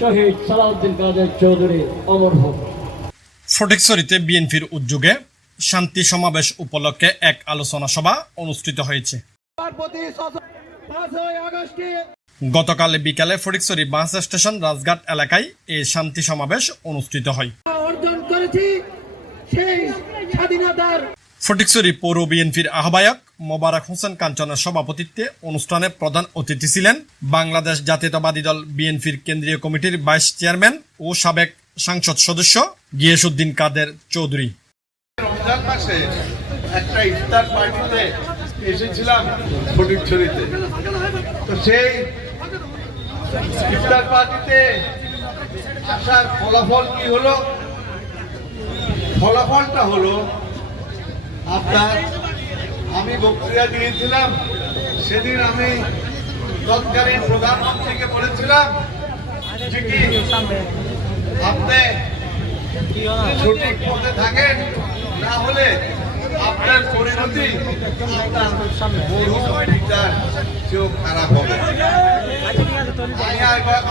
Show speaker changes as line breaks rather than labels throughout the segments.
শহীদ সালাউদ্দিন কাদের চৌধুরী অমর হোক।
ফটিকছড়িতে বিএনপির উদ্যোগে শান্তি সমাবেশ উপলক্ষে এক আলোচনা সভা অনুষ্ঠিত হয়েছে। গতকাল বিকালে ফটিকছড়ি বাস স্টেশন রাজঘাট এলাকায় এই শান্তি সমাবেশ অনুষ্ঠিত হয়।
অর্জন করেছি সেই স্বাধীনতার
ফটিকছড়ি পৌর বিএনপির আহ্বায়ক মোবারক হোসেন কাঞ্চনের সভাপতিত্বে অনুষ্ঠানে প্রধান অতিথি ছিলেন বাংলাদেশ জাতীয়তাবাদী দল বিএনপির কেন্দ্রীয় কমিটির ভাইস চেয়ারম্যান ও সাবেক সাংসদ সদস্য গিয়াসুদ্দিন কাদের চৌধুরী।
রমজান মাসে একটা ইফতার পার্টিতে এসেছিলাম ফটিকছড়িতে তো সেই ইফতার পার্টিতে আসার ফলাফল কি হলো? ফলাফলটা হলো আপনার আমি বক্তৃতা দিয়েছিলাম, সেদিন আমি তৎকালীন প্রধানমন্ত্রীকে বলেছিলাম, যে কি, আপনি সঠিক পথে থাকেন, না হলে আপনার পরিণতি আপনার বহু চেয়েও খারাপ হবে।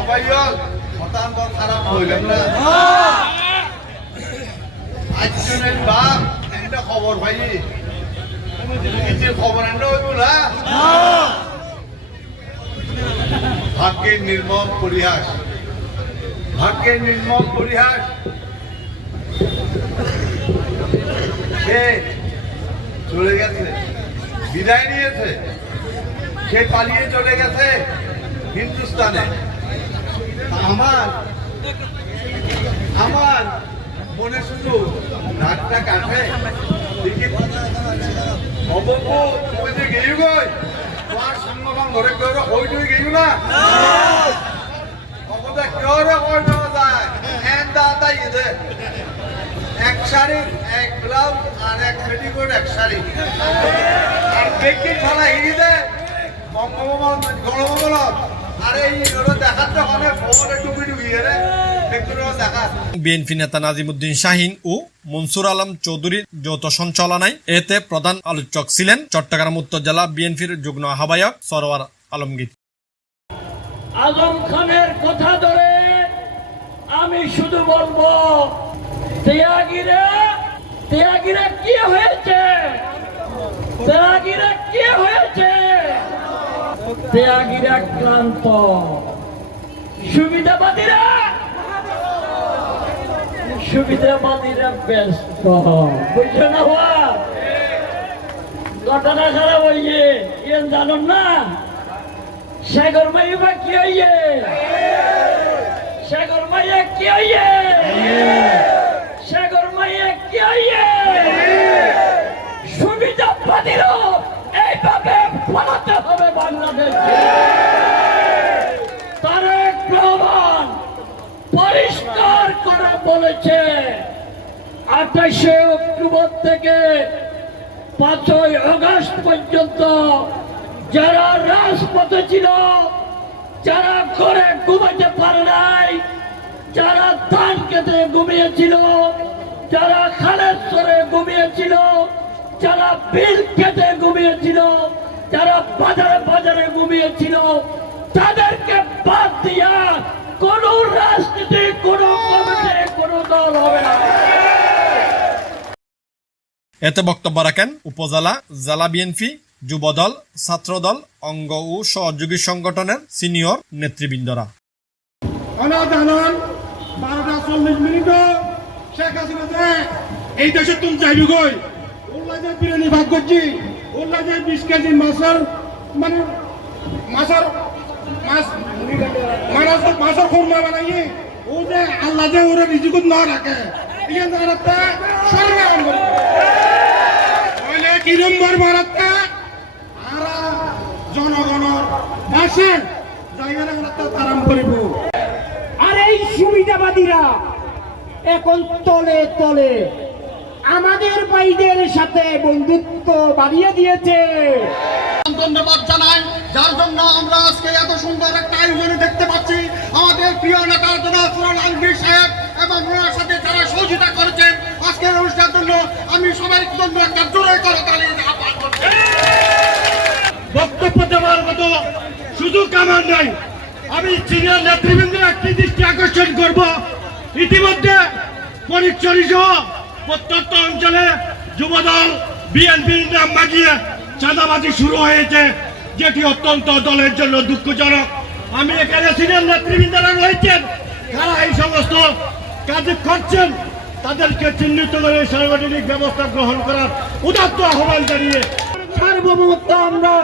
অবাইল হতান্ত খারাপ হইলাম না। আজজনের বাপ একটা খবর ভাই ভাগ্যের নির্মম পরিহাস। ভাগ্যের নির্মম পরিহাস। সে চলে গেছে, বিদায় নিয়েছে। সে পালিয়ে চলে গেছে হিন্দুস্তানে। আমার আমার মনে শুধু নাকটা কাটে। দেখি তুমি যে গেই গই তোমার সংগঠন ধরে হই না অবদা কেউ রে কই না যায় এন দাদা ইদে এক শাড়ি এক ব্লাউজ আর এক পেটিকোট এক শাড়ি আর বেকির ফালা হিড়ি দে বঙ্গভবন গণভবন আরে এই দেখাতে অনেক খবরে ডুবি ডুবি রে
বিএনপি নেতা নাজিমুদ্দিন শাহিন ও মনসুর আলম চৌধুরীর যৌথ সঞ্চালনায় এতে প্রধান আলোচক ছিলেন চট্টগ্রাম উত্তর জেলা বিএনপির যুগ্ম আহ্বায়ক সরোয়ার আলমগীর।
আজম খানের কথা ধরে আমি শুধু বলব, ত্যাগীরা ত্যাগীরা কি হয়েছে? ত্যাগীরা কি হয়েছে? ত্যাগীরা ক্লান্ত। সুবিধাবাদীরা সুবিধাবাদীরা ব্যস্ত বুঝছ না হওয়া ঘটনা খারাপ হইয়ে ইয়ে জানুন না? সাগর মাইবা কি হইয়ে সাগর মাইয়া কি হইয়ে সাগর মাইয়া কি হইয়ে সুবিধাবাদীরও এইভাবে পালাতে হবে বাংলাদেশে তারেক রহমান পরিষ্কার করে বলেছে, আঠাশে অক্টোবর থেকে পাঁচই আগস্ট পর্যন্ত যারা রাজপথে ছিল, যারা ঘরে ঘুমাতে পারে নাই, যারা ধান খেতে ঘুমিয়েছিল, যারা খালের সরে ঘুমিয়েছিল, যারা বিল খেতে ঘুমিয়েছিল, যারা বাজারে বাজারে ঘুমিয়েছিল, তাদেরকে বাদ দিয়া কোন রাজনীতি কোন কমিটি কোন দল হবে না।
এতে বক্তব্য রাখেন উপজেলা জেলা বিএনপি যুবদল ছাত্রদল অঙ্গ ও সহযোগী সংগঠনের সিনিয়র নেতৃবৃন্দরা।
অনাদানন বারোটা চল্লিশ মিনিটও শেখ হাসিনা এই দেশে তুমি চাইবি যে বিরিয়ানি ভাগ করছি বিশ কেজি মাছের মানে মাছের মাছ মাছের খুরমা বানাই ও যে আল্লাহ যে ওরা রিজিকুত না রাখে ইয়ে সরকার তাহলে আর জনগণের পাশে জায়গাটা আরাম করিব আরে
ভাইরা এখন তলে তলে আমাদের ভাইদের সাথে বন্ধুত্ব বাড়িয়ে দিয়েছে।
ধন্যবাদ জানাই। যার জন্য আমরা আজকে এত সুন্দর একটা আয়োজনে দেখতে পাচ্ছি। আমাদের প্রিয় নেতা জনাব সুরাল সাহেব এবং ওনার সাথে যারা সহযোগিতা করেছেন আজকের অনুষ্ঠানের জন্য আমি সবাই জন্য একটা জোরে আহ্বান করছি। বক্তব্য দেওয়ার মতো সুযোগ আমার নাই। আমি সিনিয়র নেতৃবৃন্দের একটি দৃষ্টি আকর্ষণ করব। ইতিমধ্যে পরিচয় সহ প্রত্যন্ত অঞ্চলে যুবদল, বিএনপির নাম মাগিয়ে চাঁদাবাজি শুরু হয়েছে। যেটি অত্যন্ত দলের জন্য দুঃখজনক। আমি এখানে সিনিয়র নেতৃবৃন্দরা রয়েছেন তারা এই সমস্ত কাজ করছেন। তাদেরকে চিহ্নিত করে সাংগঠনিক ব্যবস্থা গ্রহণ করার উদাত্ত আহ্বান জানিয়ে
সার্বভৌমত্ব আমরা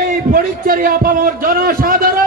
এই পরিচর্যা পাবর জনসাধারণ